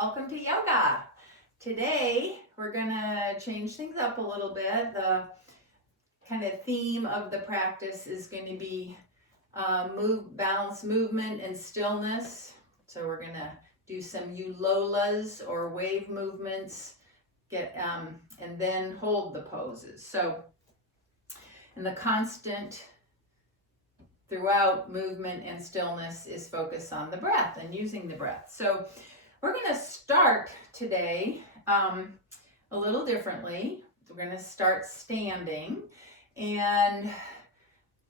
Welcome to yoga. Today we're gonna change things up a little bit. The kind of theme of the practice is going to be balance, movement, and stillness. So we're gonna do some ulolas or wave movements, and then hold the poses. So, and the constant throughout movement and stillness is focus on the breath and using the breath. So we're going to start today a little differently. We're going to start standing, and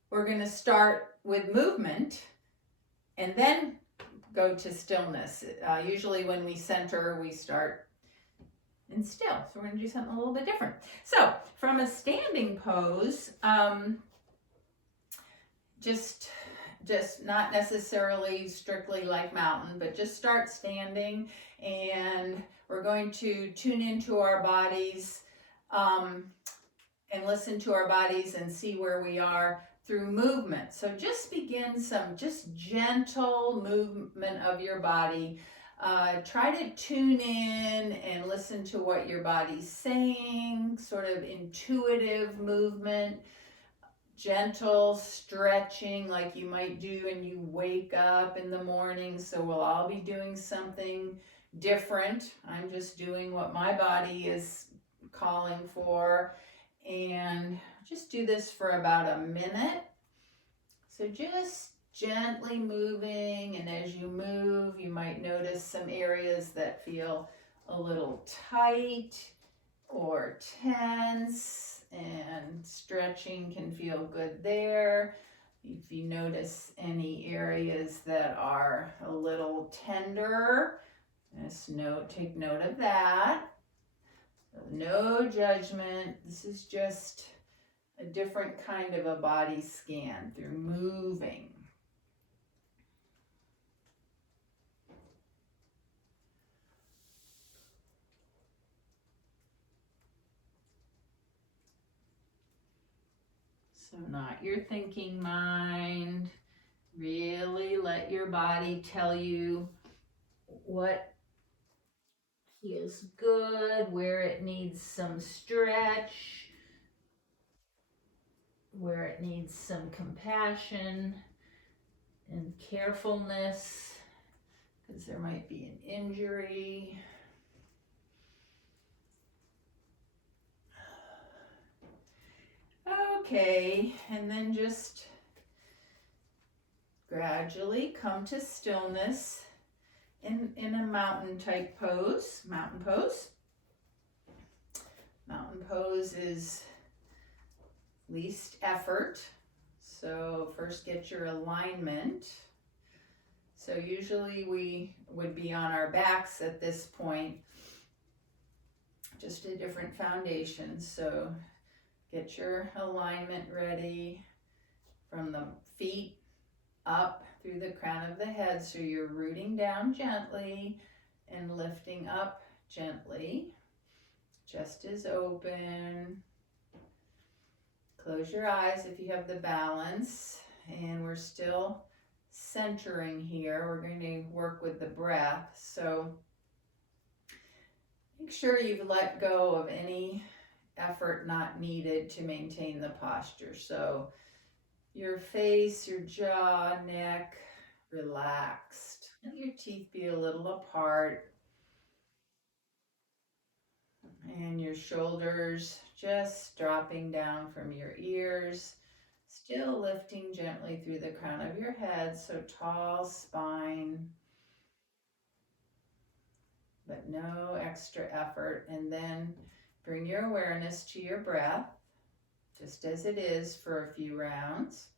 we're going to start with movement and then go to stillness. Usually when we center, we start in still. So we're going to do something a little bit different. So from a standing pose, just not necessarily strictly like mountain, but just start standing, and we're going to tune into our bodies and listen to our bodies and see where we are through movement. So just begin some just gentle movement of your body. Try to tune in and listen to what your body's saying, sort of intuitive movement. Gentle stretching like you might do when you wake up in the morning. So we'll all be doing something different. I'm just doing what my body is calling for, and just do this for about a minute. So just gently moving, and as you move, you might notice some areas that feel a little tight or tense, and stretching can feel good there. If you notice any areas that are a little tender, just take note of that. No judgment. This is just a different kind of a body scan through moving. So not your thinking mind. Really let your body tell you what feels good, where it needs some stretch, where it needs some compassion and carefulness, because there might be an injury. Okay, and then just gradually come to stillness in a mountain type pose, mountain pose. Mountain pose is least effort. So first get your alignment. So usually we would be on our backs at this point, just a different foundation. So get your alignment ready from the feet up through the crown of the head. So you're rooting down gently and lifting up gently. Chest is open. Close your eyes if you have the balance. And we're still centering here. We're going to work with the breath. So make sure you've let go of any effort not needed to maintain the posture. So your face, your jaw, neck, relaxed. Let your teeth be a little apart. And your shoulders just dropping down from your ears. Still lifting gently through the crown of your head. So tall spine, but no extra effort. And then bring your awareness to your breath, just as it is for a few rounds.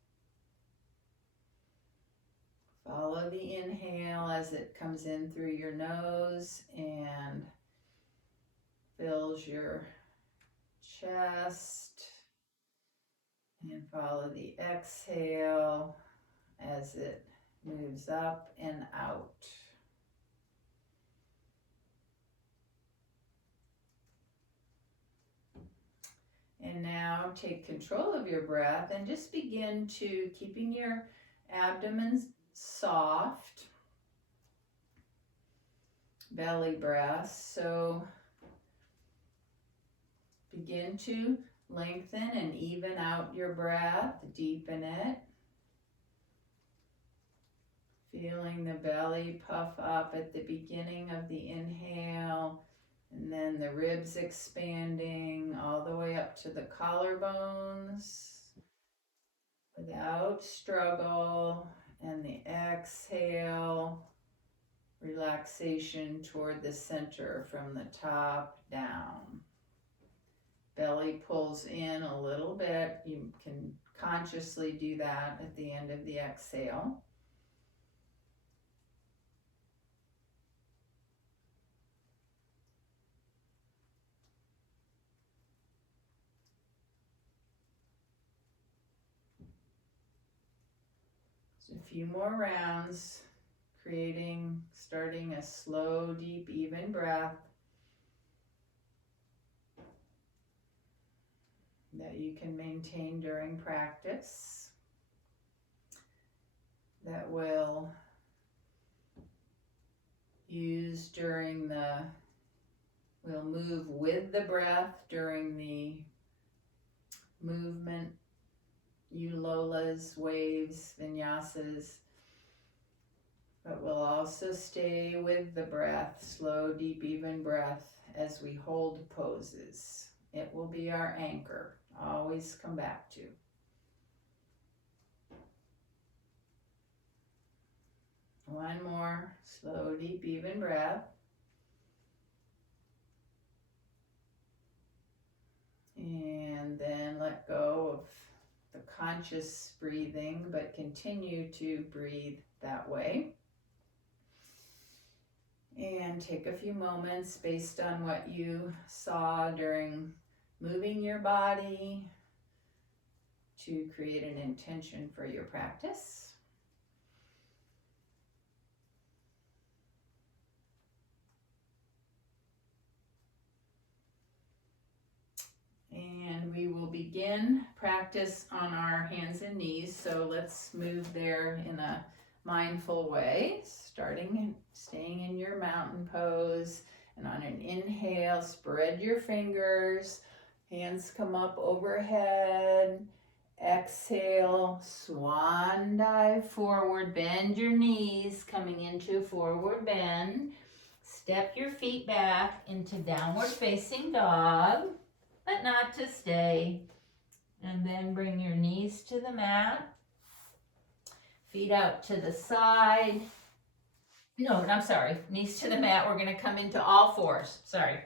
Follow the inhale as it comes in through your nose and fills your chest. And follow the exhale as it moves up and out. And now take control of your breath and just begin to keeping your abdomen soft. belly breath. So begin to lengthen and even out your breath, deepen it. Feeling the belly puff up at the beginning of the inhale, and then the ribs expanding all the way up to the collarbones without struggle. And the exhale, relaxation toward the center from the top down. Belly pulls in a little bit. You can consciously do that at the end of the exhale. So a few more rounds, starting a slow, deep, even breath that you can maintain during practice, that will use we'll move with the breath during the movement, ulolas, waves, vinyasas, but we'll also stay with the breath, slow, deep, even breath as we hold poses. It will be our anchor, always come back to. One more, slow, deep, even breath. And then let go of the conscious breathing, but continue to breathe that way. And take a few moments based on what you saw during moving your body to create an intention for your practice. And we will begin practice on our hands and knees. So let's move there in a mindful way, staying in your mountain pose. And on an inhale, spread your fingers, hands come up overhead. Exhale, swan dive forward, bend your knees, coming into forward bend. Step your feet back into downward facing dog, but not to stay. And then bring your knees to the mat, feet out to the side. No, I'm sorry, knees to the mat. We're going to come into all fours. Sorry.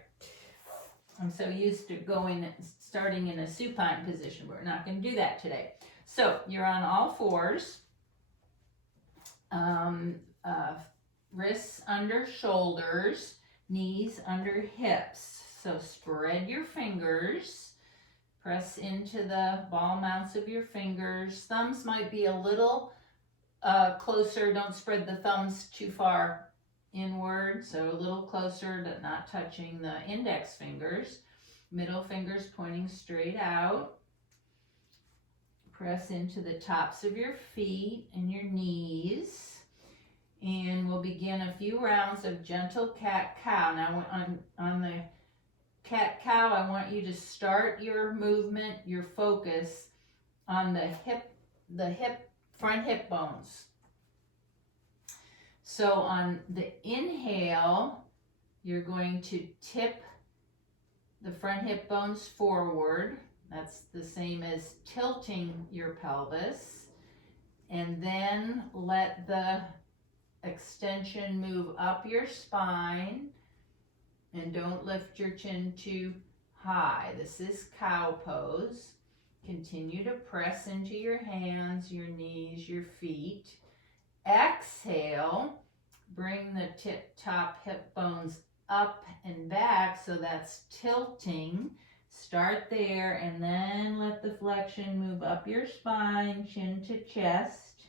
I'm so used to starting in a supine position. We're not going to do that today. So you're on all fours. Wrists under shoulders, knees under hips. So spread your fingers. Press into the ball mounts of your fingers. Thumbs might be a little closer. Don't spread the thumbs too far inward. So a little closer, but not touching the index fingers. Middle fingers pointing straight out. Press into the tops of your feet and your knees. And we'll begin a few rounds of gentle cat-cow. Now on the cat-cow, I want you to start your movement, your focus on the front hip bones. So on the inhale, you're going to tip the front hip bones forward. That's the same as tilting your pelvis. And then let the extension move up your spine. And don't lift your chin too high. This is cow pose. Continue to press into your hands, your knees, your feet. Exhale, bring the top hip bones up and back, so that's tilting. Start there and then let the flexion move up your spine, chin to chest.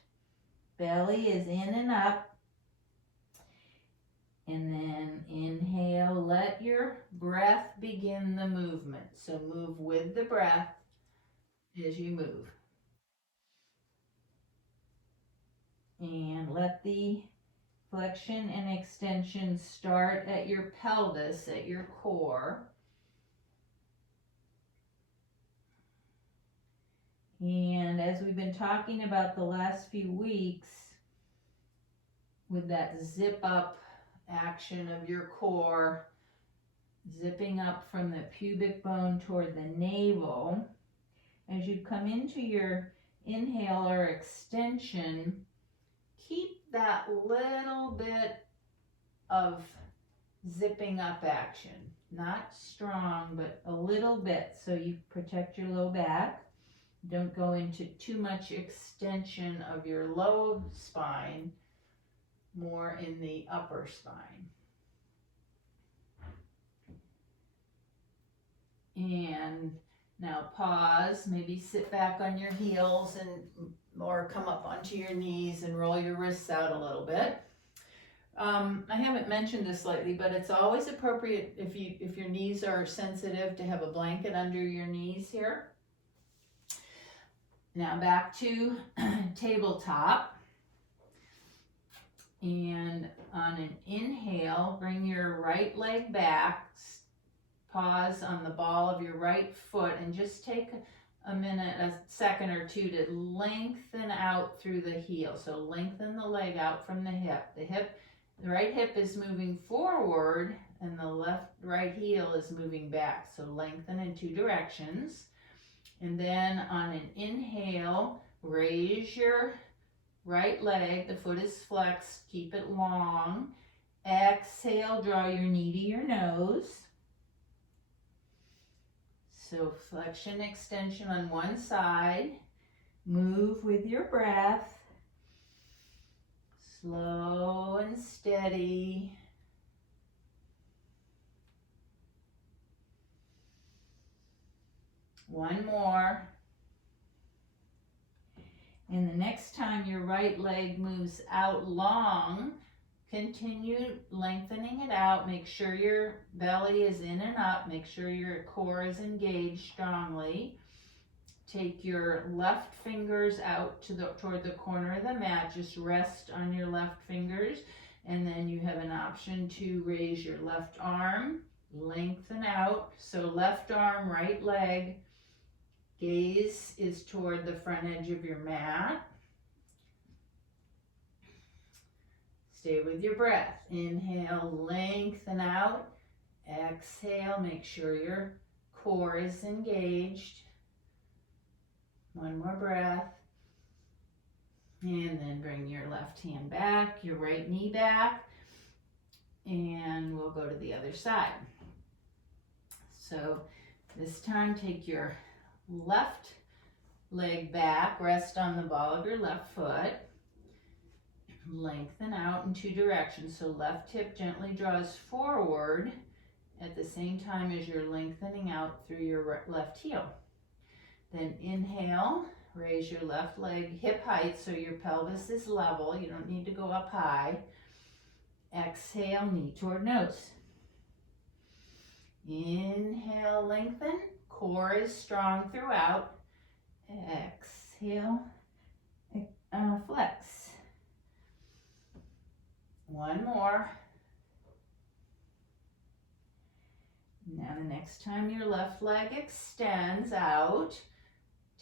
Belly is in and up. And then inhale, let your breath begin the movement. So move with the breath as you move. And let the Flexion and extension start at your pelvis, at your core. And as we've been talking about the last few weeks, with that zip up action of your core, zipping up from the pubic bone toward the navel, as you come into your inhale or extension, keep that little bit of zipping up action. Not strong, but a little bit, so you protect your low back. Don't go into too much extension of your low spine, more in the upper spine. And now pause, maybe sit back on your heels and or come up onto your knees and roll your wrists out a little bit. I haven't mentioned this lately, but it's always appropriate if your knees are sensitive to have a blanket under your knees here. Now back to tabletop. And on an inhale, bring your right leg back. Pause on the ball of your right foot and just take a minute, a second or two to lengthen out through the heel. So lengthen the leg out from the hip. The right hip is moving forward and the right heel is moving back. So lengthen in two directions. And then on an inhale, raise your right leg. The foot is flexed. Keep it long. Exhale, draw your knee to your nose. So flexion, extension on one side. Move with your breath. Slow and steady. One more. And the next time your right leg moves out long, continue lengthening it out. Make sure your belly is in and up. Make sure your core is engaged strongly. Take your left fingers out toward the corner of the mat. Just rest on your left fingers. And then you have an option to raise your left arm, lengthen out. So left arm, right leg. Gaze is toward the front edge of your mat. Stay with your breath. Inhale, lengthen out. Exhale, make sure your core is engaged. One more breath. And then bring your left hand back, your right knee back. And we'll go to the other side. So this time take your left leg back, rest on the ball of your left foot. Lengthen out in two directions. So left hip gently draws forward at the same time as you're lengthening out through your left heel. Then inhale, raise your left leg hip height so your pelvis is level. You don't need to go up high. Exhale, knee toward nose. Inhale, lengthen. Core is strong throughout. Exhale, flex. One more. Now the next time your left leg extends out,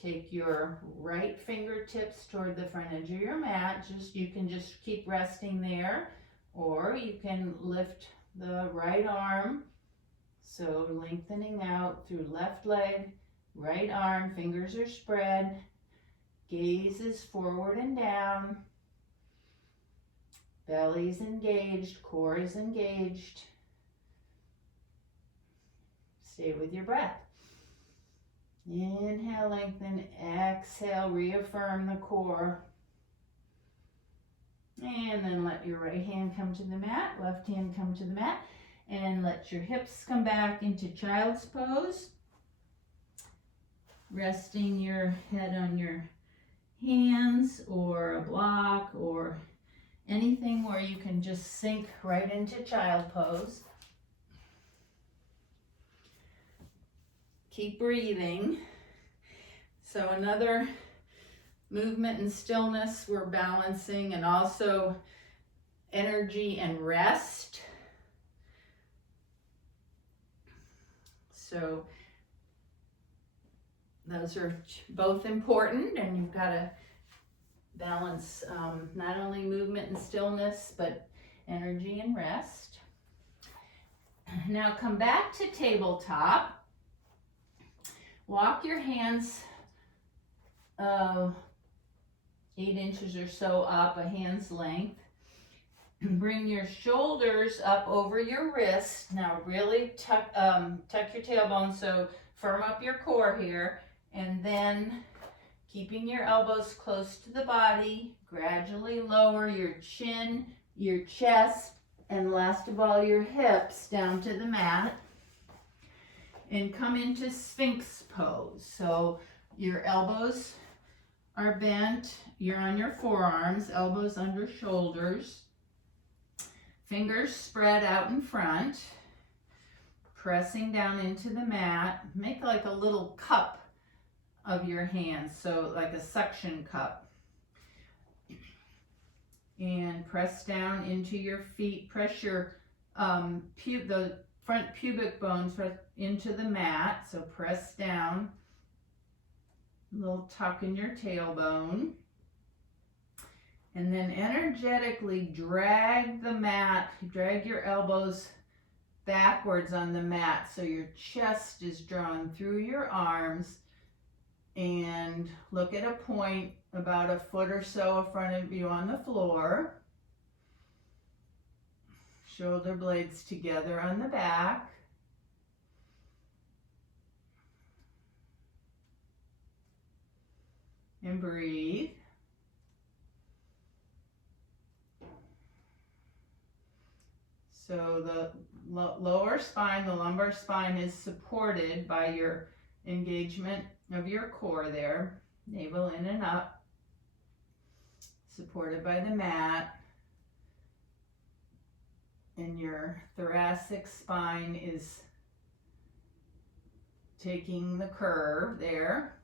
take your right fingertips toward the front edge of your mat. You can just keep resting there, or you can lift the right arm. So lengthening out through left leg, right arm, fingers are spread, gaze is forward and down, belly's engaged, core is engaged. Stay with your breath. Inhale, lengthen, exhale, reaffirm the core. And then let your right hand come to the mat, left hand come to the mat. And let your hips come back into child's pose. Resting your head on your hands or a block or anything where you can just sink right into child pose. Keep breathing. So another movement and stillness we're balancing, and also energy and rest. So those are both important, and you've got to balance not only movement and stillness, but energy and rest. Now come back to tabletop. Walk your hands 8 inches or so up, a hand's length. Bring your shoulders up over your wrist. Now really tuck your tailbone, so firm up your core here, and then keeping your elbows close to the body, gradually lower your chin, your chest, and last of all your hips down to the mat, and come into Sphinx Pose. So your elbows are bent, you're on your forearms, elbows under shoulders, fingers spread out in front, pressing down into the mat. Make like a little cup of your hands, so like a suction cup. And press down into your feet. Press your the front pubic bones into the mat, so press down. A little tuck in your tailbone. And then energetically drag the mat, drag your elbows backwards on the mat so your chest is drawn through your arms, and look at a point about a foot or so in front of you on the floor. Shoulder blades together on the back. And breathe. So the lower spine, the lumbar spine, is supported by your engagement of your core there. Navel in and up. Supported by the mat. And your thoracic spine is taking the curve there.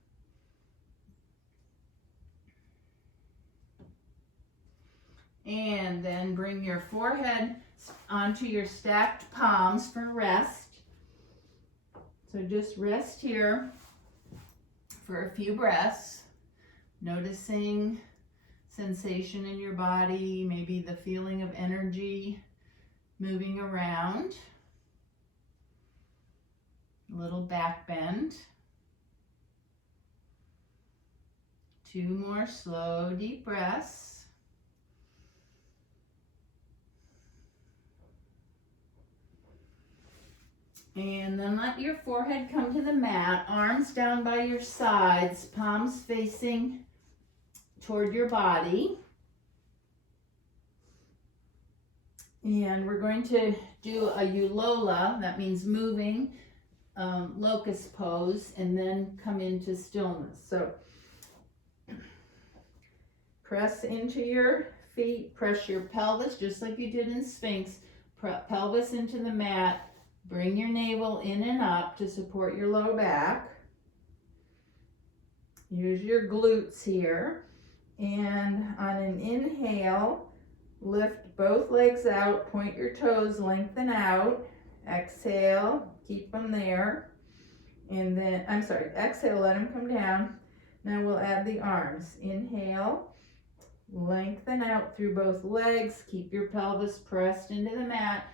And then bring your forehead onto your stacked palms for rest. So just rest here for a few breaths, noticing sensation in your body, maybe the feeling of energy moving around. A little back bend. 2 more slow, deep breaths. And then let your forehead come to the mat, arms down by your sides, palms facing toward your body. And we're going to do a ulola, that means moving, locust pose, and then come into stillness. So press into your feet, press your pelvis just like you did in Sphinx, pelvis into the mat. Bring your navel in and up to support your low back. Use your glutes here. And on an inhale, lift both legs out, point your toes, lengthen out. Exhale, keep them there. And then, exhale, let them come down. Now we'll add the arms. Inhale, lengthen out through both legs. Keep your pelvis pressed into the mat.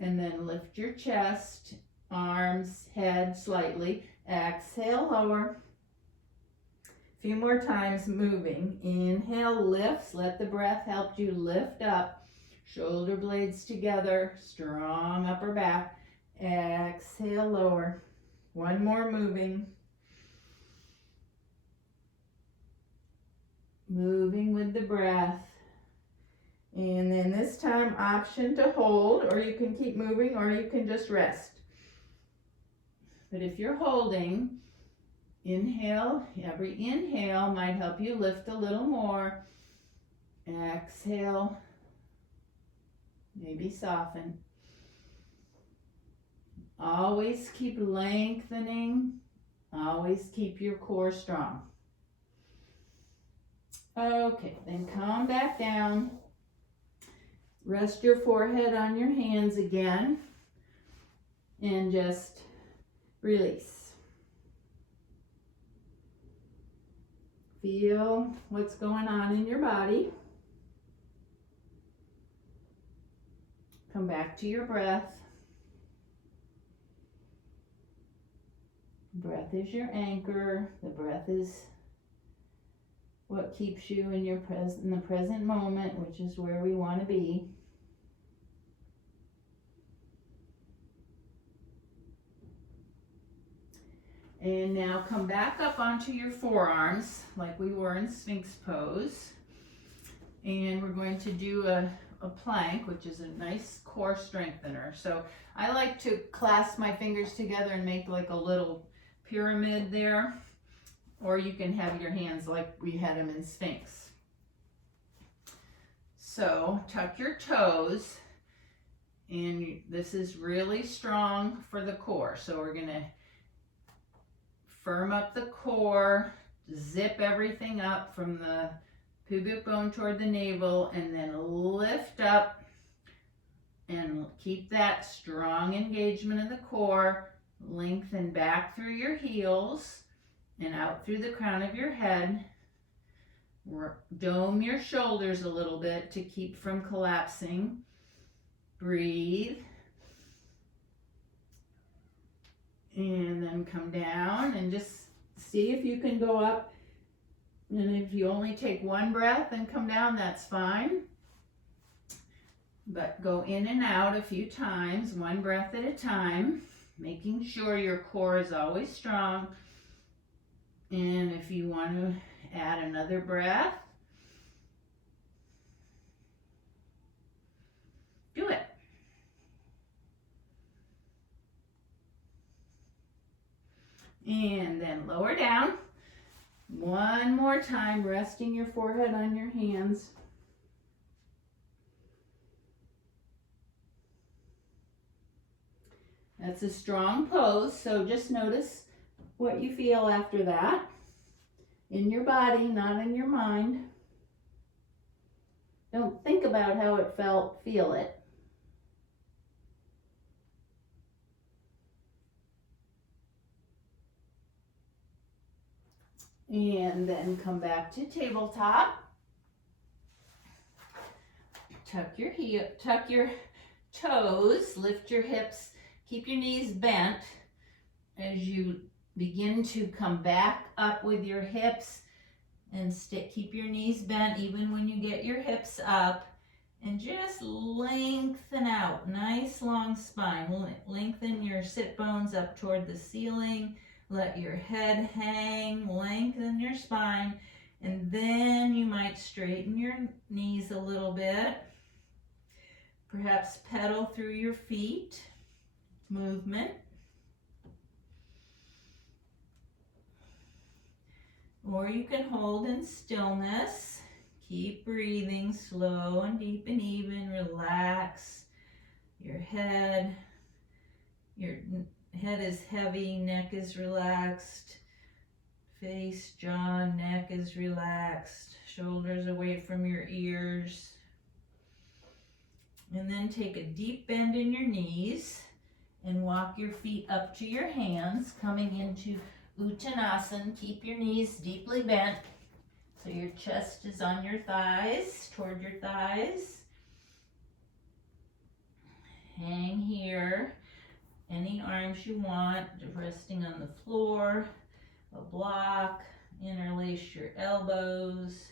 And then lift your chest, arms, head slightly. Exhale, lower. A few more times moving. Inhale, lifts. Let the breath help you lift up. Shoulder blades together, strong upper back. Exhale, lower. 1 more moving. Moving with the breath. And then this time, option to hold, or you can keep moving, or you can just rest. But if you're holding, inhale, every inhale might help you lift a little more. Exhale, maybe soften. Always keep lengthening. Always keep your core strong. Okay, then come back down. Rest your forehead on your hands again and just release. Feel what's going on in your body. Come back to your breath. Breath is your anchor. The breath is what keeps you in the present moment, which is where we want to be. And now come back up onto your forearms like we were in Sphinx Pose. And we're going to do a plank, which is a nice core strengthener. So I like to clasp my fingers together and make like a little pyramid there. Or you can have your hands like we had them in Sphinx. So tuck your toes. And this is really strong for the core. So we're going to firm up the core, zip everything up from the pubic bone toward the navel, and then lift up and keep that strong engagement of the core. Lengthen back through your heels and out through the crown of your head. Dome your shoulders a little bit to keep from collapsing. Breathe. And then come down and just see if you can go up. And if you only take one breath and come down, that's fine. But go in and out a few times, one breath at a time, making sure your core is always strong. And if you want to add another breath, do it. And then lower down. One more time, resting your forehead on your hands. That's a strong pose, so just notice what you feel after that. In your body, not in your mind. Don't think about how it felt, feel it. And then come back to tabletop. Tuck your toes, lift your hips, keep your knees bent as you begin to come back up with your hips, and keep your knees bent even when you get your hips up, and just lengthen out. Nice long spine. Lengthen your sit bones up toward the ceiling. Let your head hang, lengthen your spine, and then you might straighten your knees a little bit. Perhaps pedal through your feet, movement. Or you can hold in stillness. Keep breathing slow and deep and even. Relax your head. Your head is heavy, neck is relaxed, face, jaw, neck is relaxed, shoulders away from your ears. And then take a deep bend in your knees and walk your feet up to your hands, coming into Uttanasana. Keep your knees deeply bent so your chest is on your thighs, toward your thighs. Hang here. Any arms you want, resting on the floor, a block. Interlace your elbows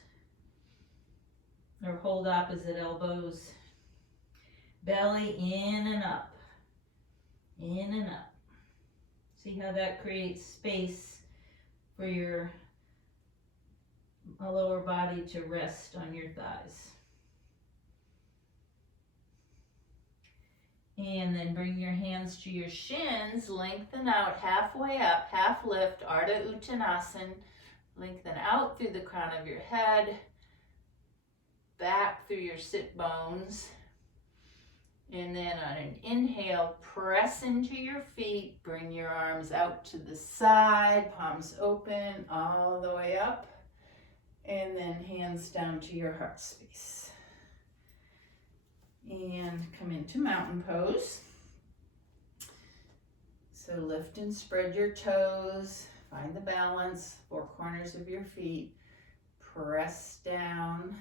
or hold opposite elbows. Belly in and up, in and up. See how that creates space for your lower body to rest on your thighs. And then bring your hands to your shins, lengthen out halfway up, half lift, Ardha Uttanasana. Lengthen out through the crown of your head, back through your sit bones. And then on an inhale, press into your feet, bring your arms out to the side, palms open all the way up, and then hands down to your heart space. And come into mountain pose. So lift and spread your toes, find the balance, four corners of your feet, press down,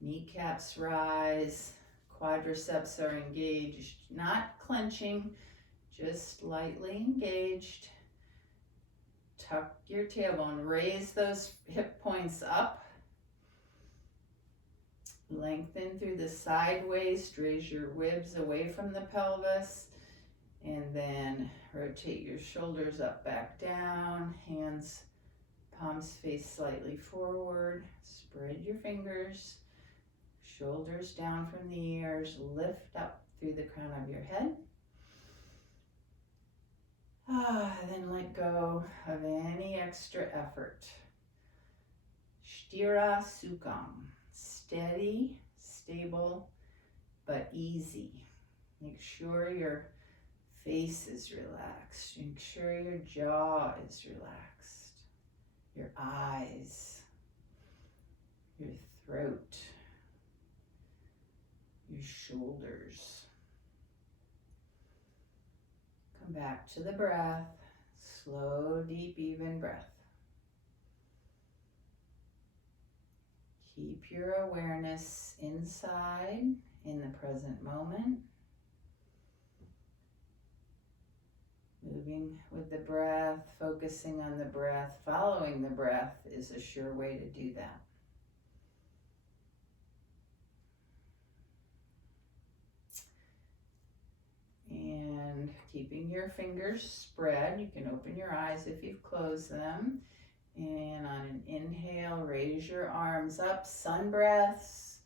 kneecaps rise, quadriceps are engaged, not clenching, just lightly engaged. Tuck your tailbone, raise those hip points up. Lengthen through the side waist, raise your ribs away from the pelvis, and then rotate your shoulders up, back down, hands, palms face slightly forward, spread your fingers, shoulders down from the ears, lift up through the crown of your head. Then let go of any extra effort. Sthira Sukham. Steady, stable, but easy. Make sure your face is relaxed. Make sure your jaw is relaxed. Your eyes, your throat, your shoulders. Come back to the breath. Slow, deep, even breath. Keep your awareness inside in the present moment. Moving with the breath, focusing on the breath, following the breath is a sure way to do that. And keeping your fingers spread, you can open your eyes if you've closed them. And on an inhale, raise your arms up, sun breaths,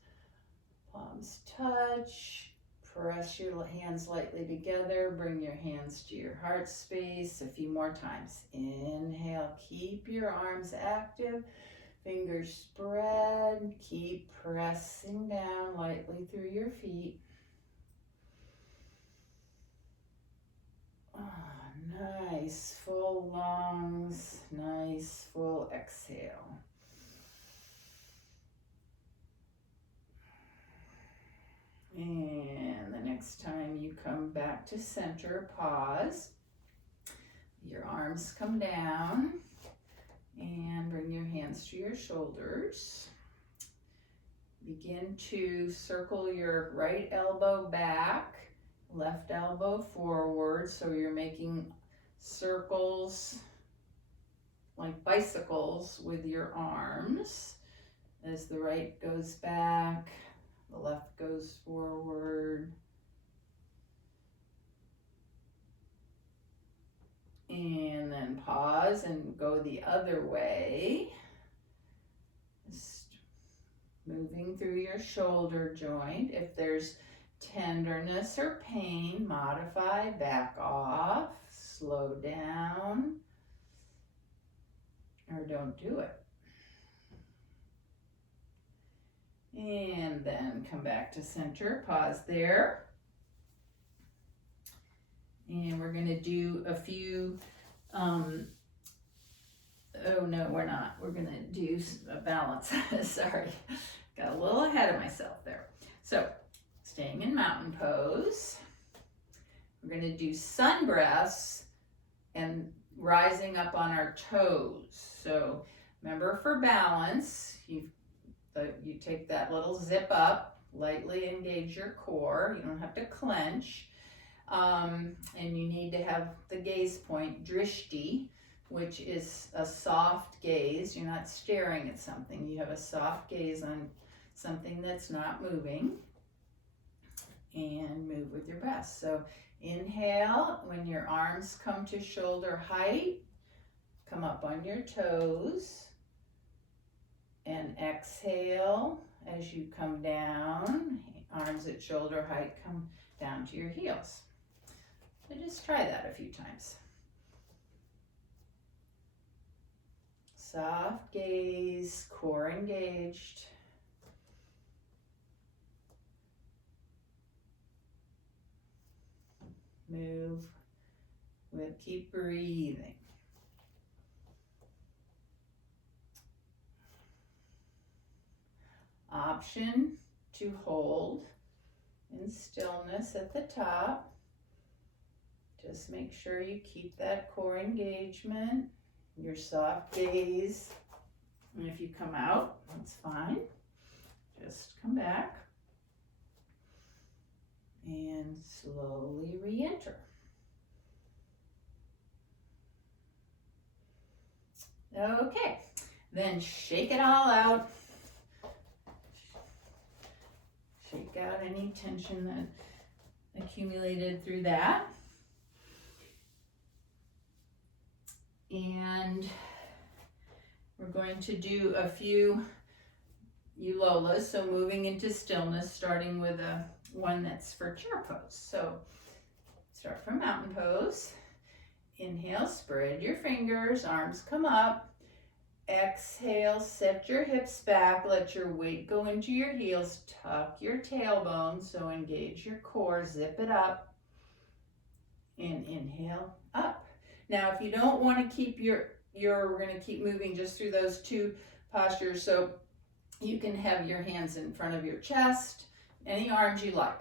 palms touch, press your hands lightly together, bring your hands to your heart space a few more times. Inhale, keep your arms active, fingers spread, keep pressing down lightly through your feet. Nice full lungs, nice full exhale. And the next time you come back to center, pause. Your arms come down and bring your hands to your shoulders. Begin to circle your right elbow back, left elbow forward, so you're making circles like bicycles with your arms. As the right goes back, the left goes forward. And then pause and go the other way. Just moving through your shoulder joint. If there's tenderness or pain, modify, back off, slow down, or don't do it. And then come back to center, pause there. And we're going to do a few, oh no, we're not. We're going to do a balance. Sorry, got a little ahead of myself there. So, staying in mountain pose, we're going to do sun breaths and rising up on our toes. So remember, for balance, you take that little zip up, lightly engage your core. You don't have to clench. And you need to have the gaze point, drishti, which is a soft gaze. You're not staring at something. You have a soft gaze on something that's not moving. And move with your breath. So inhale, when your arms come to shoulder height, come up on your toes. And exhale as you come down, arms at shoulder height, come down to your heels. So just try that a few times. Soft gaze, core engaged. Move with, keep breathing. Option to hold in stillness at the top. Just make sure you keep that core engagement, your soft gaze. And if you come out, that's fine. Just come back and slowly re-enter. Okay, then shake it all out. Shake out any tension that accumulated through that. And we're going to do a few Ulolas, so moving into stillness, starting with one that's for chair pose. So start from mountain pose. Inhale, spread your fingers, arms come up. Exhale, set your hips back, let your weight go into your heels, tuck your tailbone, so engage your core, zip it up, and inhale, up. Now, if you don't want to keep we're going to keep moving just through those two postures, so you can have your hands in front of your chest, any arms you like.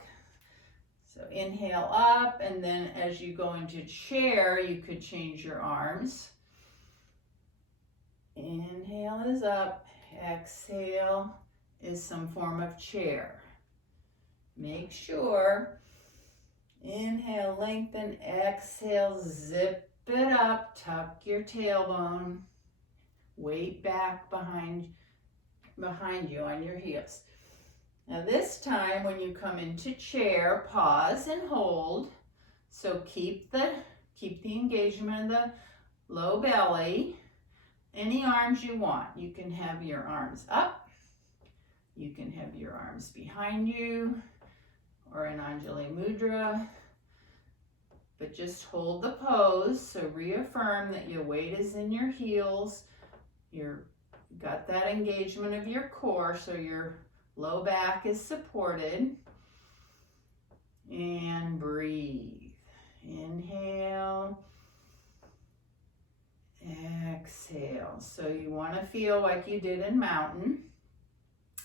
So inhale up, and then as you go into chair, you could change your arms. Inhale is up, exhale is some form of chair. Make sure, inhale, lengthen, exhale, zip it up, tuck your tailbone, weight back behind you on your heels. Now this time when you come into chair, pause and hold. So keep the engagement of the low belly. Any arms you want. You can have your arms up. You can have your arms behind you or in Anjali Mudra. But just hold the pose. So reaffirm that your weight is in your heels. You've got that engagement of your core, so your low back is supported. And breathe. Inhale. Exhale. So you want to feel like you did in mountain.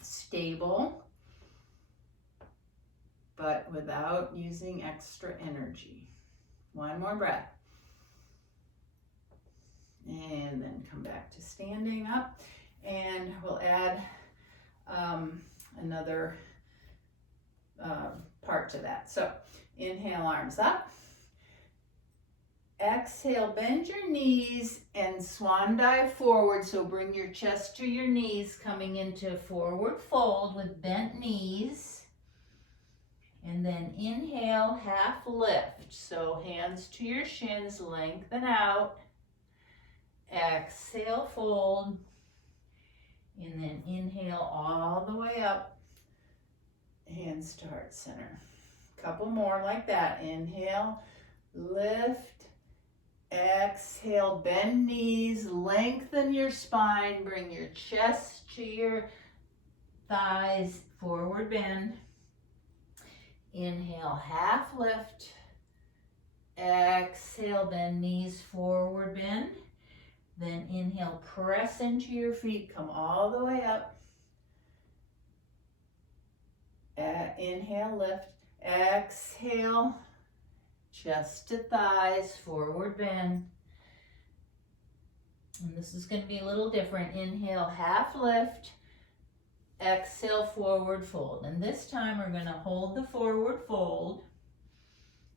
Stable, but without using extra energy. One more breath. And then come back to standing up. And we'll add another part to that. So inhale, arms up. Exhale, bend your knees and swan dive forward. So bring your chest to your knees, coming into forward fold with bent knees. And then inhale, half lift. So hands to your shins, lengthen out. Exhale, fold. And then inhale all the way up. Hands to heart center. Couple more like that. Inhale, lift. Exhale, bend knees, lengthen your spine, bring your chest to your thighs, forward bend. Inhale, half lift. Exhale, bend knees, forward bend. Then inhale, press into your feet, come all the way up. Inhale, lift. Exhale, chest to thighs, forward bend. And this is going to be a little different. Inhale, half lift. Exhale, forward fold. And this time we're going to hold the forward fold.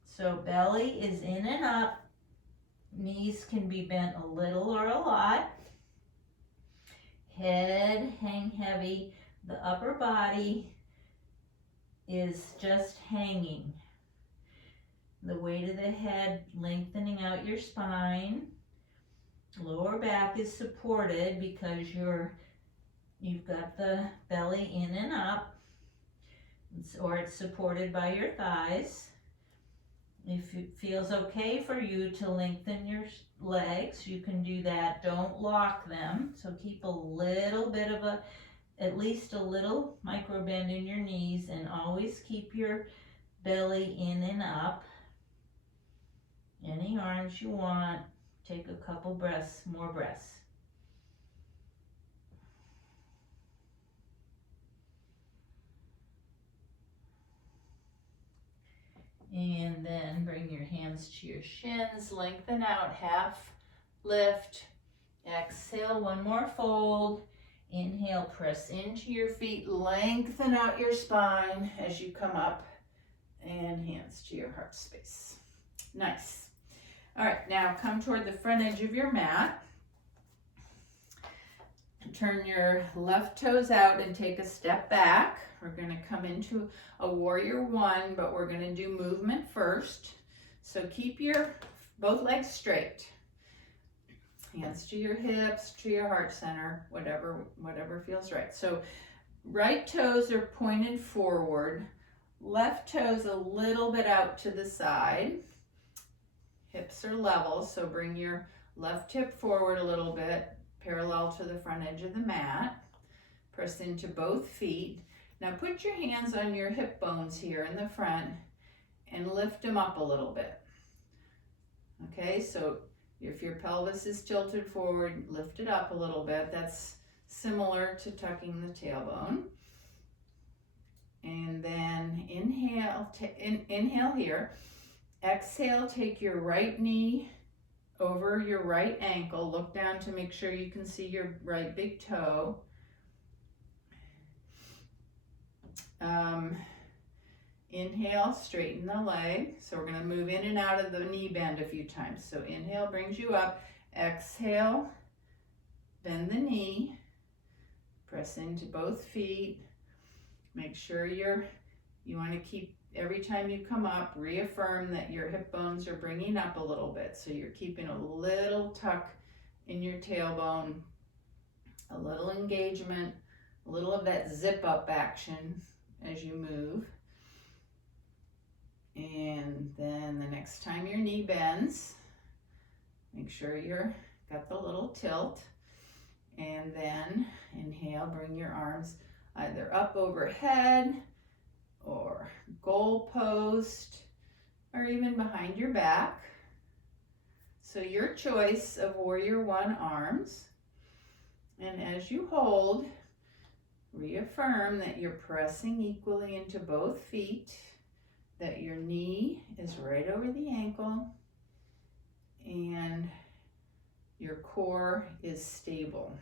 So belly is in and up. Knees can be bent a little or a lot. Head hang heavy. The upper body is just hanging. The weight of the head lengthening out your spine. Lower back is supported because you've got the belly in and up, or it's supported by your thighs. If it feels okay for you to lengthen your legs, you can do that. Don't lock them. So keep a little bit of at least a little micro bend in your knees, and always keep your belly in and up. Any arms you want. Take a couple breaths, more breaths. And then bring your hands to your shins, lengthen out, half lift. Exhale, one more fold. Inhale, press into your feet, lengthen out your spine as you come up, and hands to your heart space. Nice. All right, now come toward the front edge of your mat. Turn your left toes out and take a step back. We're going to come into a warrior one, but we're going to do movement first. So keep your both legs straight. Hands to your hips, to your heart center, whatever feels right. So right toes are pointed forward, left toes a little bit out to the side. Hips are level, so bring your left hip forward a little bit, parallel to the front edge of the mat. Press into both feet. Now put your hands on your hip bones here in the front and lift them up a little bit. Okay, so if your pelvis is tilted forward, lift it up a little bit. That's similar to tucking the tailbone. And then inhale, inhale here. Exhale, take your right knee over your right ankle. Look down to make sure you can see your right big toe. Inhale, straighten the leg. So we're going to move in and out of the knee bend a few times. So inhale brings you up. Exhale, bend the knee. Press into both feet. Make sure you want to keep, every time you come up, reaffirm that your hip bones are bringing up a little bit. So you're keeping a little tuck in your tailbone, a little engagement, a little of that zip up action as you move. And then the next time your knee bends, make sure you're got the little tilt. And then inhale, bring your arms either up overhead or goal post or even behind your back. So your choice of warrior one arms. And as you hold, reaffirm that you're pressing equally into both feet, that your knee is right over the ankle, and your core is stable.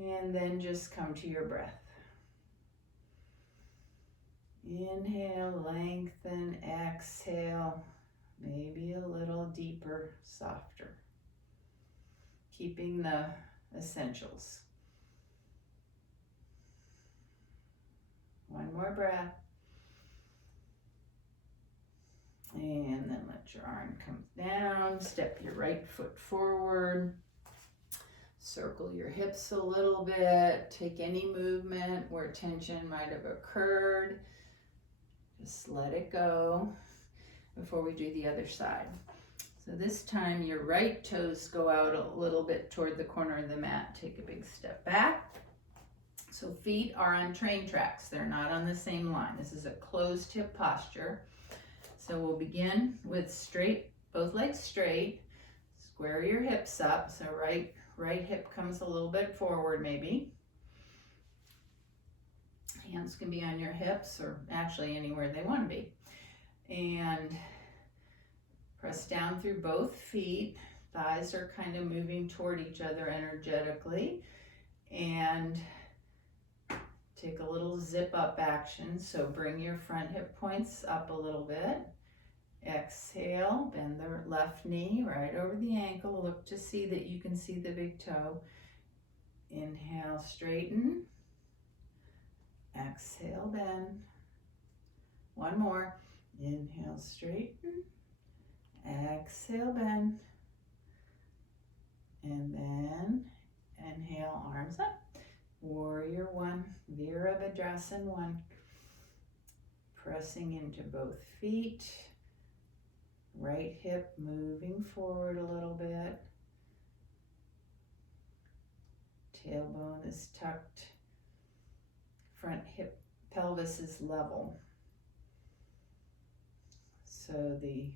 And then just come to your breath. Inhale, lengthen, exhale, maybe a little deeper, softer. Keeping the essentials. One more breath. And then let your arm come down. Step your right foot forward. Circle your hips a little bit. Take any movement where tension might have occurred. Just let it go before we do the other side. So this time your right toes go out a little bit toward the corner of the mat. Take a big step back. So feet are on train tracks. They're not on the same line. This is a closed hip posture. So we'll begin with straight, both legs straight. Square your hips up. So right hip comes a little bit forward maybe. Hands can be on your hips or actually anywhere they want to be. And press down through both feet. Thighs are kind of moving toward each other energetically. And take a little zip up action. So bring your front hip points up a little bit. Exhale, bend the left knee right over the ankle. Look to see that you can see the big toe. Inhale, straighten. Exhale, bend. One more. Inhale, straighten. Exhale, bend. And then inhale, arms up. Warrior one, Virabhadrasana one. Pressing into both feet. Right hip moving forward a little bit. Tailbone is tucked. Front hip, pelvis is level. So the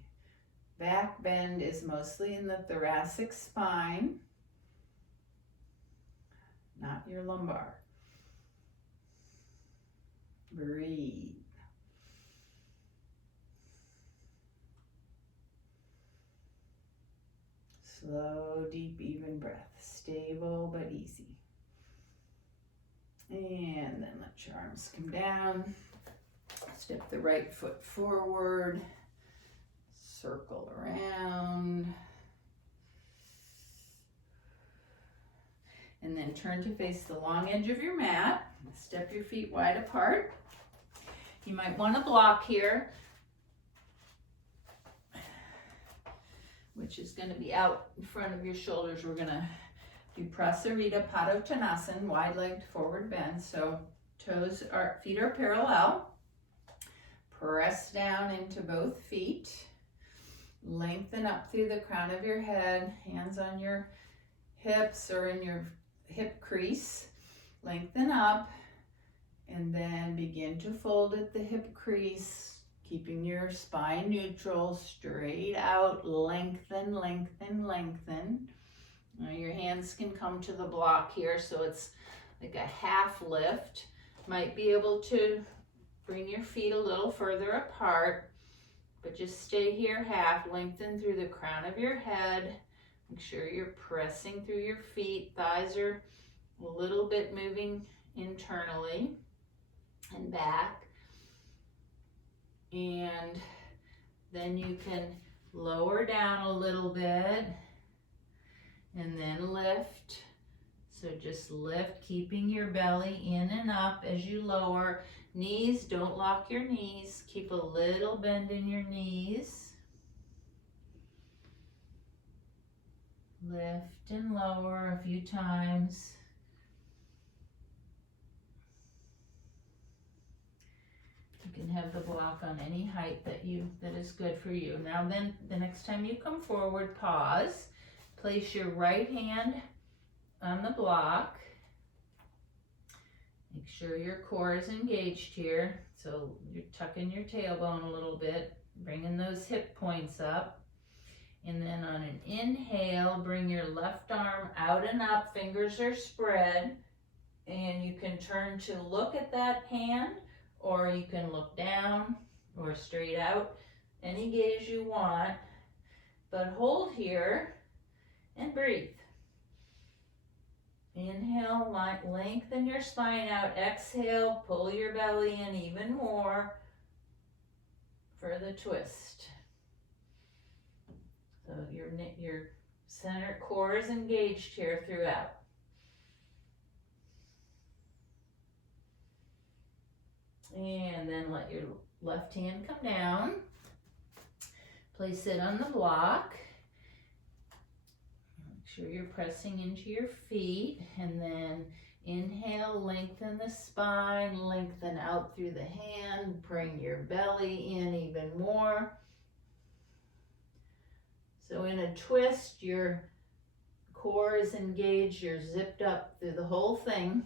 back bend is mostly in the thoracic spine, not your lumbar. Breathe. Slow, deep, even breath. Stable but easy. And then let your arms come down. Step the right foot forward. Circle around. And then turn to face the long edge of your mat. Step your feet wide apart. You might want to block here, which is going to be out in front of your shoulders. We're going to do Prasarita Padottanasana, wide-legged forward bend. So feet are parallel. Press down into both feet. Lengthen up through the crown of your head, hands on your hips or in your hip crease. Lengthen up and then begin to fold at the hip crease, keeping your spine neutral, straight out, lengthen, lengthen, lengthen. Now your hands can come to the block here, so it's like a half lift. Might be able to bring your feet a little further apart, but just stay here half, lengthen through the crown of your head. Make sure you're pressing through your feet. Thighs are a little bit moving internally and back. And then you can lower down a little bit and then lift. So just lift, keeping your belly in and up as you lower. Knees, don't lock your knees. Keep a little bend in your knees. Lift and lower a few times. You can have the block on any height that is good for you. Now then, the next time you come forward, pause. Place your right hand on the block. Make sure your core is engaged here. So you're tucking your tailbone a little bit, bringing those hip points up. And then on an inhale, bring your left arm out and up, fingers are spread. And you can turn to look at that hand, or you can look down or straight out, any gaze you want. But hold here and breathe. Inhale, lengthen your spine out. Exhale, pull your belly in even more for the twist. So your center core is engaged here throughout. And then let your left hand come down. Place it on the block. Make sure you're pressing into your feet. And then inhale, lengthen the spine, lengthen out through the hand. Bring your belly in even more. So in a twist, your core is engaged, you're zipped up through the whole thing.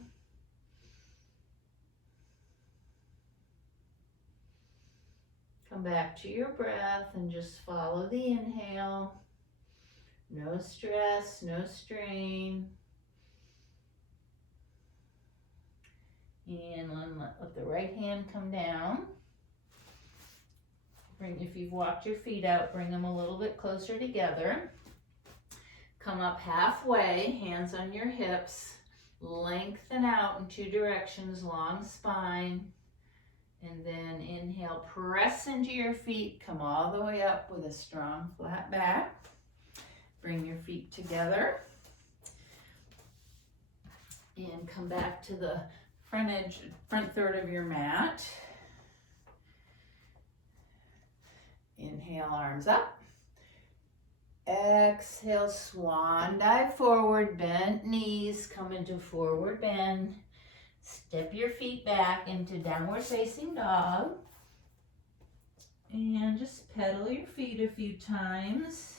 Come back to your breath and just follow the inhale. No stress, no strain. And let the right hand come down. If you've walked your feet out, bring them a little bit closer together. Come up halfway, hands on your hips. Lengthen out in two directions, long spine. And then inhale, press into your feet. Come all the way up with a strong flat back. Bring your feet together. And come back to the front third of your mat. Inhale, arms up. Exhale, swan dive forward, bent knees, come into forward bend. Step your feet back into downward facing dog. And just pedal your feet a few times.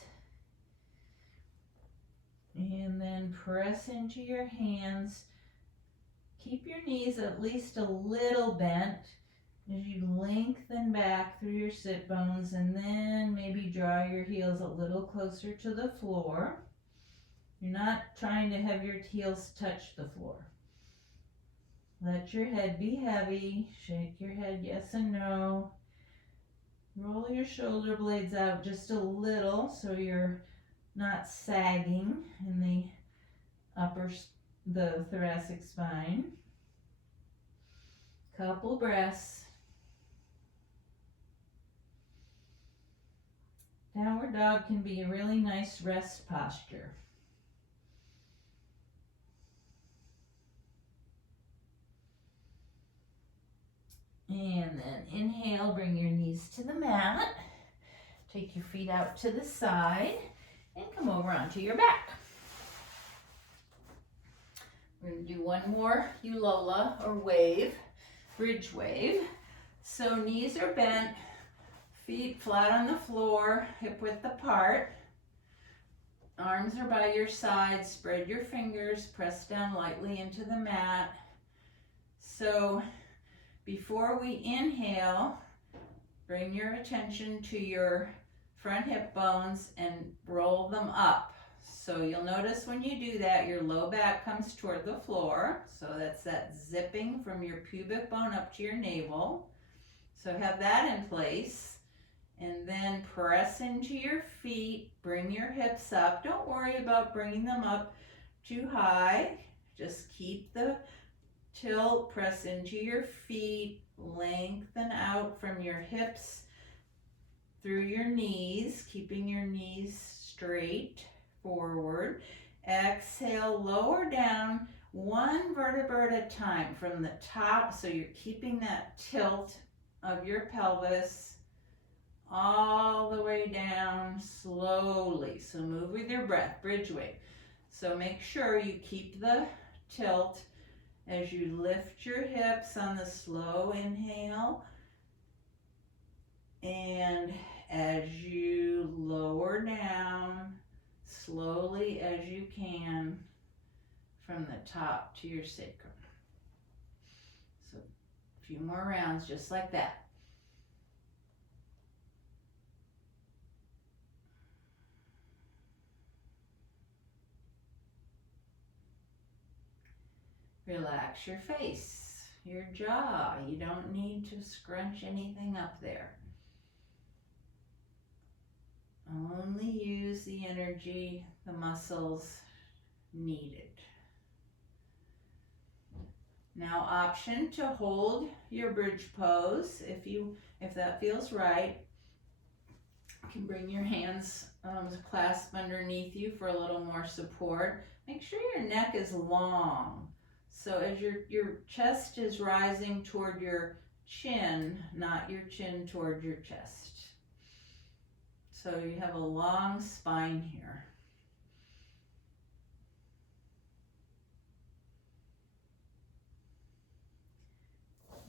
And then press into your hands. Keep your knees at least a little bent as you lengthen back through your sit bones, and then maybe draw your heels a little closer to the floor. You're not trying to have your heels touch the floor. Let your head be heavy. Shake your head yes and no. Roll your shoulder blades out just a little so your not sagging in the thoracic spine. Couple breaths. Downward dog can be a really nice rest posture. And then inhale, bring your knees to the mat. Take your feet out to the side and come over onto your back. We're going to do one more Ulola or wave, bridge wave. So knees are bent, feet flat on the floor, hip width apart. Arms are by your side, spread your fingers, press down lightly into the mat. So before we inhale, bring your attention to your front hip bones and roll them up. So you'll notice when you do that, your low back comes toward the floor. So that's that zipping from your pubic bone up to your navel. So have that in place. And then press into your feet, bring your hips up. Don't worry about bringing them up too high. Just keep the tilt, press into your feet, lengthen out from your hips through your knees, keeping your knees straight forward. Exhale, lower down one vertebra at a time from the top, so you're keeping that tilt of your pelvis all the way down slowly. So move with your breath, bridge wave. So make sure you keep the tilt as you lift your hips on the slow inhale, and as you lower down slowly as you can from the top to your sacrum. So a few more rounds just like that. Relax your face, your jaw. You don't need to scrunch anything up there. Only use the energy, the muscles needed. Now, option to hold your bridge pose if that feels right. You can bring your hands clasped underneath you for a little more support. Make sure your neck is long. So as your chest is rising toward your chin, not your chin toward your chest. So you have a long spine here.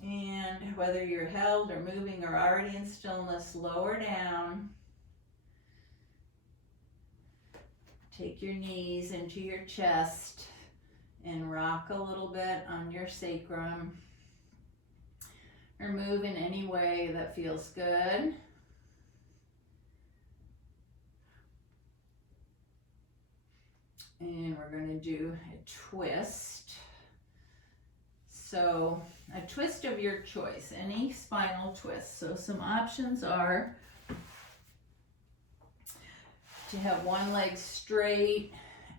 And whether you're held or moving or already in stillness, lower down. Take your knees into your chest and rock a little bit on your sacrum. Or move in any way that feels good. And we're going to do a twist. So a twist of your choice, any spinal twist. So some options are to have one leg straight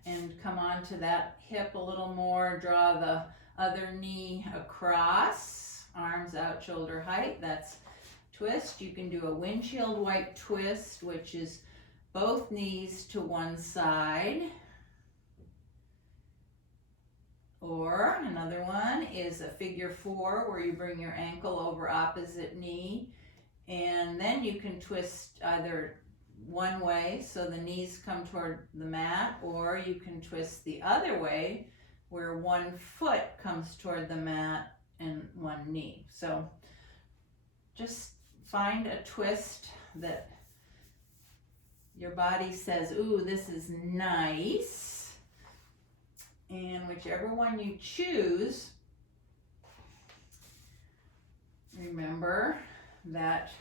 and come onto that hip a little more, draw the other knee across, arms out shoulder height, that's twist. You can do a windshield wipe twist, which is both knees to one side. Or another one is a figure four where you bring your ankle over opposite knee, and then you can twist either one way so the knees come toward the mat, or you can twist the other way where one foot comes toward the mat and one knee. So just find a twist that your body says, ooh, this is nice. And whichever one you choose, remember that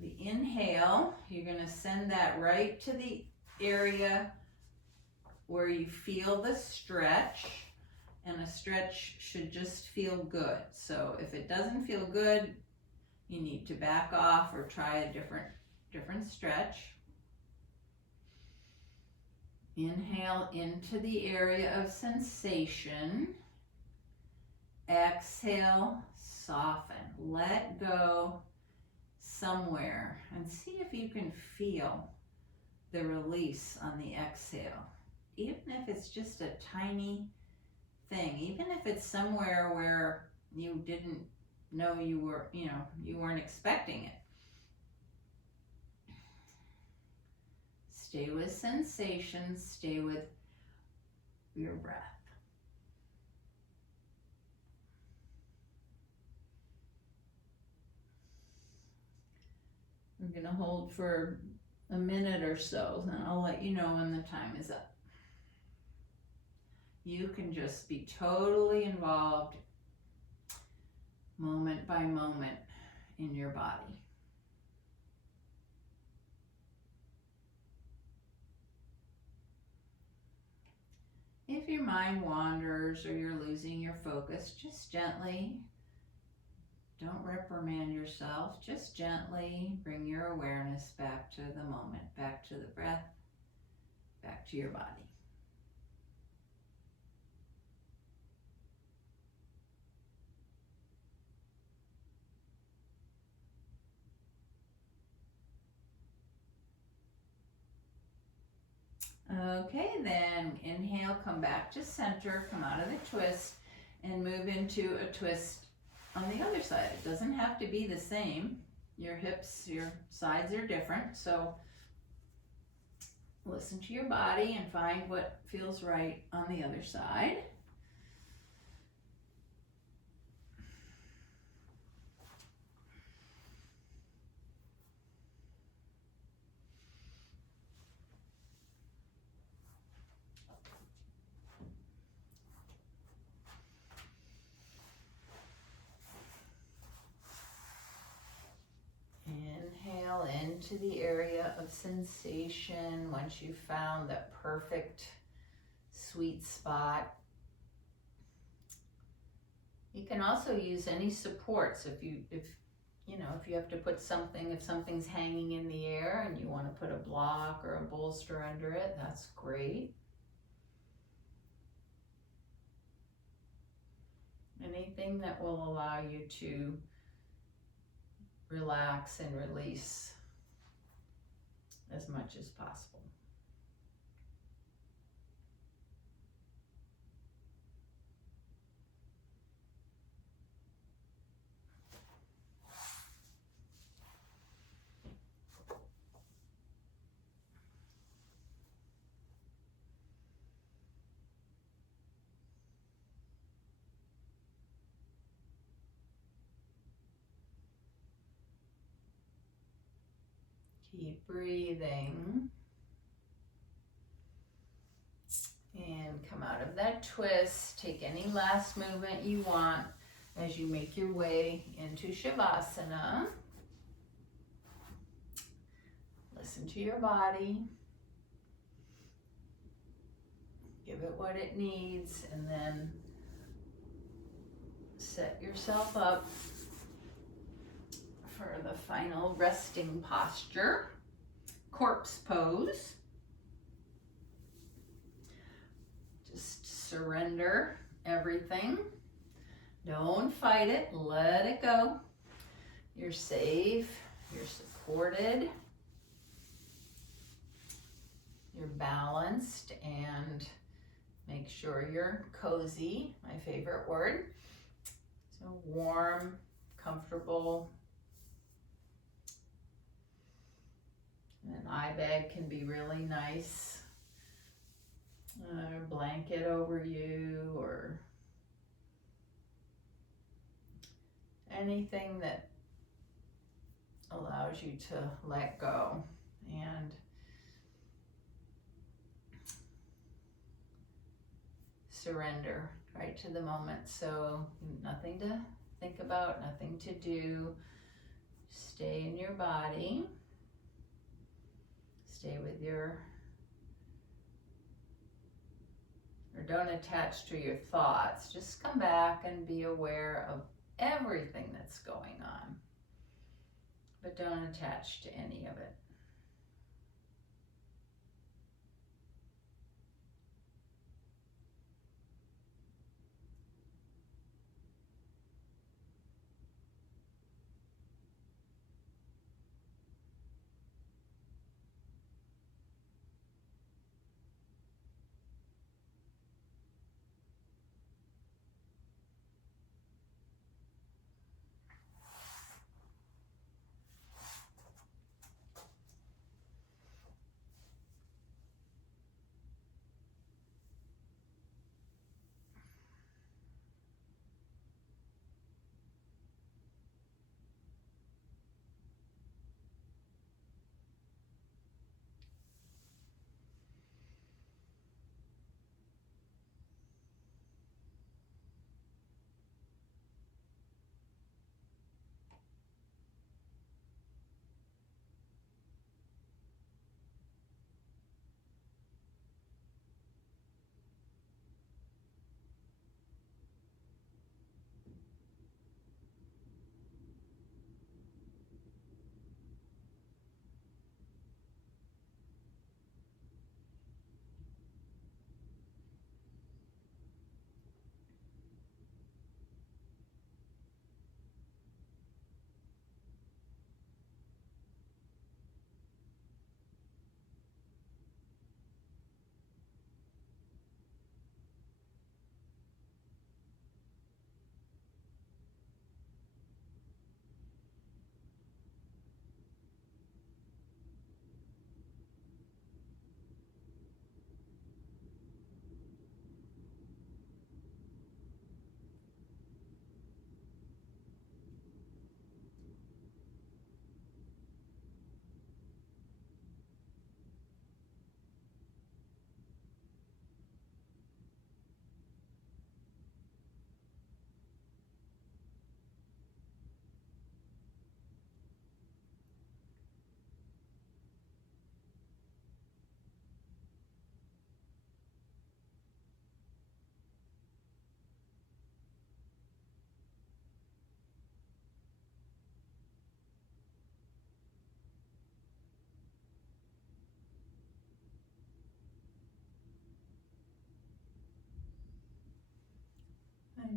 the inhale, you're going to send that right to the area where you feel the stretch, and a stretch should just feel good. So if it doesn't feel good, you need to back off or try a different stretch. Inhale into the area of sensation. Exhale, soften. Let go somewhere and see if you can feel the release on the exhale. Even if it's just a tiny thing, even if it's somewhere where you didn't know you weren't expecting it. Stay with sensations, stay with your breath. I'm going to hold for a minute or so, and I'll let you know when the time is up. You can just be totally involved moment by moment in your body. If your mind wanders or you're losing your focus, just gently, don't reprimand yourself, just gently bring your awareness back to the moment, back to the breath, back to your body. Okay, then inhale, come back to center, come out of the twist, and move into a twist on the other side. It doesn't have to be the same. Your hips, your sides are different, so listen to your body and find what feels right on the other side. Inhale into the area of sensation. Once you've found that perfect sweet spot, you can also use any supports. If you have to put something, if something's hanging in the air and you want to put a block or a bolster under it, that's great. Anything that will allow you to relax and release as much as possible. Keep breathing. And come out of that twist. Take any last movement you want as you make your way into Shavasana. Listen to your body. Give it what it needs, and then set yourself up for the final resting posture, corpse pose. Just surrender everything. Don't fight it, let it go. You're safe, you're supported, you're balanced, and make sure you're cozy, my favorite word. So warm, comfortable. An eye bag can be really nice. A blanket over you, or anything that allows you to let go and surrender right to the moment. So nothing to think about, nothing to do. Stay in your body. Stay with or don't attach to your thoughts. Just come back and be aware of everything that's going on, but don't attach to any of it.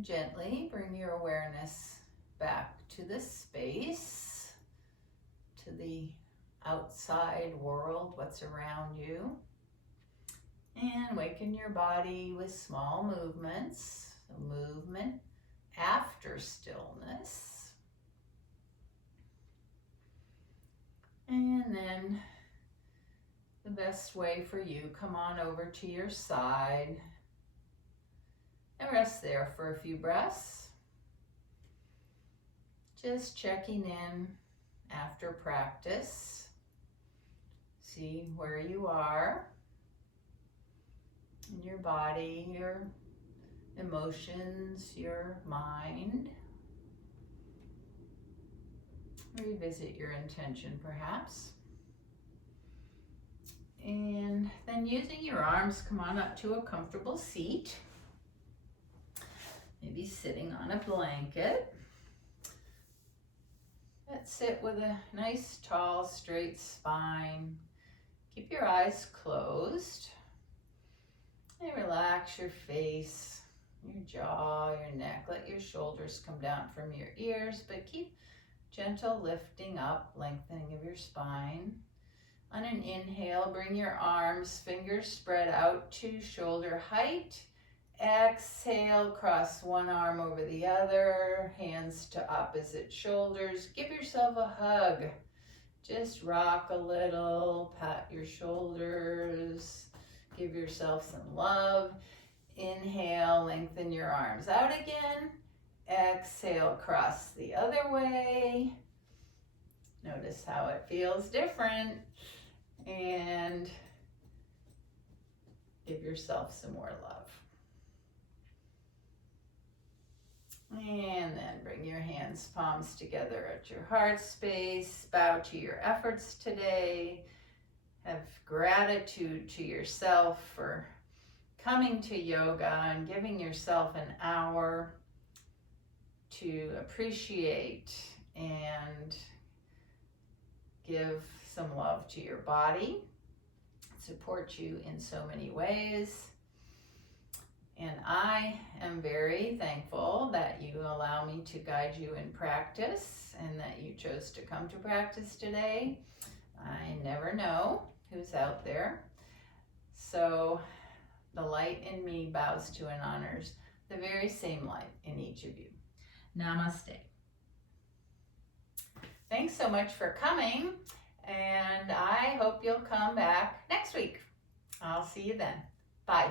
And gently bring your awareness back to this space, to the outside world, what's around you. And waken your body with small movements, movement after stillness. And then the best way for you, come on over to your side and rest there for a few breaths. Just checking in after practice. See where you are in your body, your emotions, your mind. Revisit your intention perhaps. And then using your arms, come on up to a comfortable seat. Maybe sitting on a blanket. Let's sit with a nice, tall, straight spine. Keep your eyes closed. And relax your face, your jaw, your neck. Let your shoulders come down from your ears, but keep gentle lifting up, lengthening of your spine. On an inhale, bring your arms, fingers spread out to shoulder height. Exhale, cross one arm over the other, hands to opposite shoulders. Give yourself a hug. Just rock a little, pat your shoulders, give yourself some love. Inhale, lengthen your arms out again. Exhale, cross the other way. Notice how it feels different. And give yourself some more love. And then bring your hands, palms together at your heart space. Bow to your efforts today. Have gratitude to yourself for coming to yoga and giving yourself an hour to appreciate and give some love to your body, support you in so many ways. And I am very thankful that you allow me to guide you in practice and that you chose to come to practice today. I never know who's out there. So the light in me bows to and honors the very same light in each of you. Namaste. Thanks so much for coming, and I hope you'll come back next week. I'll see you then. Bye.